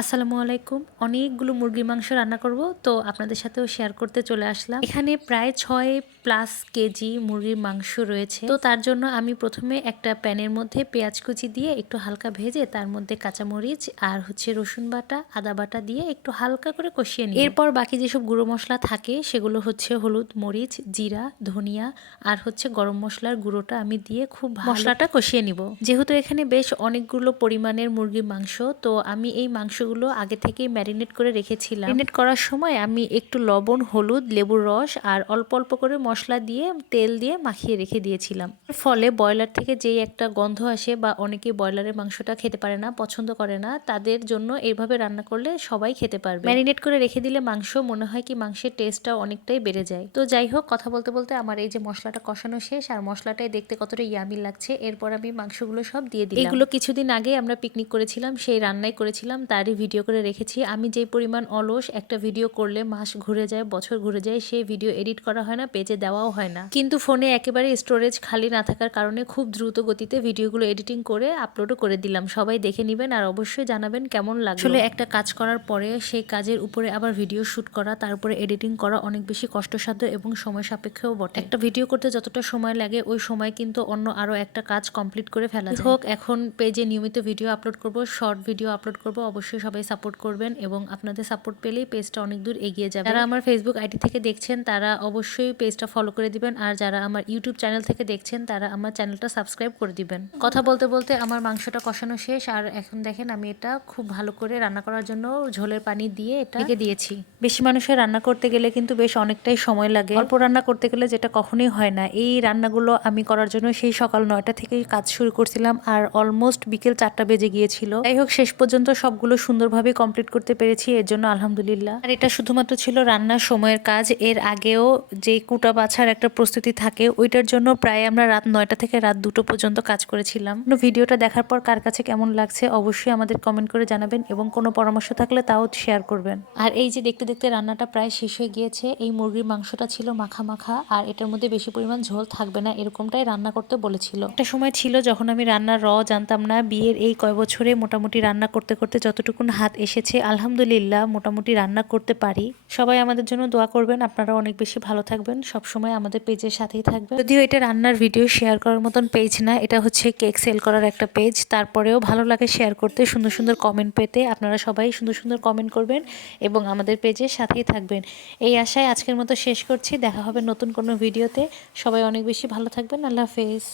আসসালামু আলাইকুম। অনেকগুলো মুরগির মাংস রান্না করব, তো আপনাদের সাথেও শেয়ার করতে চলে আসলাম। এখানে প্রায় 6+ কেজি মুরগির মাংস রয়েছে। তো তার জন্য আমি প্রথমে একটা প্যানের মধ্যে পেঁয়াজ কুচি দিয়ে একটু হালকা ভেজে তার মধ্যে কাঁচামরিচ আর রসুন বাটা, আদা বাটা দিয়ে একটু হালকা করে কষিয়ে নিই। এরপর বাকি যেসব গুঁড়ো মশলা থাকে সেগুলো হচ্ছে হলুদ, মরিচ, জিরা, ধনিয়া আর গরম মশলার গুঁড়োটা আমি দিয়ে খুব মশলাটা কষিয়ে নিব। যেহেতু এখানে বেশ অনেকগুলো পরিমাণের মুরগির মাংস, তো আমি এই মাংসগুলো আগে থেকেই ম্যারিনেট করে রেখেছিলাম। ম্যারিনেট করার সময় আমি একটু লবণ, হলুদ, লেবুর রস আর অল্প অল্প করে মশলা দিয়ে তেল দিয়ে মাখিয়ে রেখে দিয়েছিলাম। এর ফলে ব্রয়লার থেকে যেই একটা গন্ধ আসে, বা অনেকে ব্রয়লারের মাংসটা খেতে পারে না, পছন্দ করে না, তাদের জন্য এইভাবে রান্না করলে সবাই খেতে পারবে। ম্যারিনেট করে রেখে দিলে মাংস মনে হয় কি মাংসের টেস্টটা অনেকটাই বেড়ে যায়। তো যাই হোক, কথা বলতে বলতে আমার এই যে মশলাটা কষানো শেষ, আর মশলাটাই দেখতে কতটা ইয়ামি লাগছে। এরপর আমি মাংসগুলো সব দিয়ে দিলাম। এগুলো কিছুদিন আগে আমরা পিকনিক করেছিলাম, সেই রান্নাই করেছিলাম, তারই ভিডিও করে রেখেছি। আমি যেই পরিমাণ অলস, একটা ভিডিও করলে মাস ঘুরে যায়, বছর ঘুরে যায়, সেই ভিডিও এডিট করা হয় না, পেজে দেওয়াও হয় না। কিন্তু ফোনে একেবারে স্টোরেজ খালি না থাকার কারণে খুব দ্রুত গতিতে ভিডিওগুলো এডিটিং করে আপলোডও করে দিলাম। সবাই দেখে নেবেন আর অবশ্যই জানাবেন কেমন লাগলো। আসলে একটা কাজ করার পরে সেই কাজের উপরে আবার ভিডিও শুট করা, তারপরে এডিটিং করা অনেক বেশি কষ্টসাধ্য এবং সময় সাপেক্ষেও বটে। একটা ভিডিও করতে যতটা সময় লাগে, ওই সময় কিন্তু অন্য আরো একটা কাজ কমপ্লিট করে ফেলা যায়। হোক, এখন পেজে নিয়মিত ভিডিও আপলোড করব, শর্ট ভিডিও আপলোড করব। অবশ্যই সবাই সাপোর্ট করবেন এবং আপনাদের সাপোর্ট পেলেই পেজটা অনেক দূর এগিয়ে যাবে। যারা আমার ফেসবুক আইডি থেকে দেখছেন তারা অবশ্যই পেজটা ফলো করে দিবেন, আর যারা আমার ইউটিউব চ্যানেল থেকে দেখছেন তারা আমার চ্যানেলটা সাবস্ক্রাইব করে দিবেন। কথা বলতে বলতে আমার মাংসটা কষানো শেষ, আর এখন দেখেন আমি এটা খুব ভালো করে রান্না করার জন্য ঝোলের পানি দিয়ে এটা ঢেকে দিয়েছি। বেশি মানুষের রান্না করতে গেলে কিন্তু বেশ অনেকটাই সময় লাগে। অল্প রান্না করতে গেলে যেটা কখনোই হয় না। এই রান্নাগুলো আমি করার জন্য সেই সকাল 9টা থেকেই কাজ শুরু করছিলাম, আর অলমোস্ট বিকেল 4টা বেজে গিয়েছিল। যাই হোক, শেষ পর্যন্ত সবগুলো সুন্দরভাবে কমপ্লিট করতে পেরেছি, এর জন্য আলহামদুলিল্লাহ। আর এটা শুধুমাত্র ছিল রান্নার সময়ের কাজ। এর আগেও যে কুটা বাছার একটা প্রস্তুতি থাকে, ওইটার জন্য প্রায় আমরা রাত 9টা থেকে রাত 2টো পর্যন্ত কাজ করেছিলাম। ভিডিওটা দেখার পর কার কাছে কেমন লাগছে অবশ্যই আমাদের কমেন্ট করে জানাবেন, এবং কোনো পরামর্শ থাকলে তাও শেয়ার করবেন। আর এই যে দেখতে দেখতে রান্নাটা প্রায় শেষ হয়ে গিয়েছে। এই মুরগির মাংসটা ছিল মাখা মাখা, আর এটার মধ্যে বেশি পরিমাণ ঝোল থাকবে না, এরকমটাই রান্না করতে বলেছিল। একটা সময় ছিল যখন আমি রান্নার জানতাম না। বিয়ের এই কয় বছরে মোটামুটি রান্না করতে করতে যতটুকুন হাত এসেছে, আলহামদুলিল্লাহ মোটামুটি রান্না করতে পারি। সবাই আমাদের জন্য দোয়া করবেন, আপনারা অনেক বেশি ভালো থাকবেন, সবসময় আমাদের পেজের সাথেই থাকবেন। যদিও এটা রান্নার ভিডিও শেয়ার করার মতন পেজ না, এটা হচ্ছে কেক সেল করার একটা পেজ, তারপরেও ভালো লাগে শেয়ার করতে, সুন্দর সুন্দর কমেন্ট পেতে। আপনারা সবাই সুন্দর সুন্দর কমেন্ট করবেন এবং আমাদের পেজের সাথেই থাকবেন, এই আশায় আজকের মতো শেষ করছি। দেখা হবে নতুন কোনো ভিডিওতে। সবাই অনেক বেশি ভালো থাকবেন। আল্লাহ হাফেজ।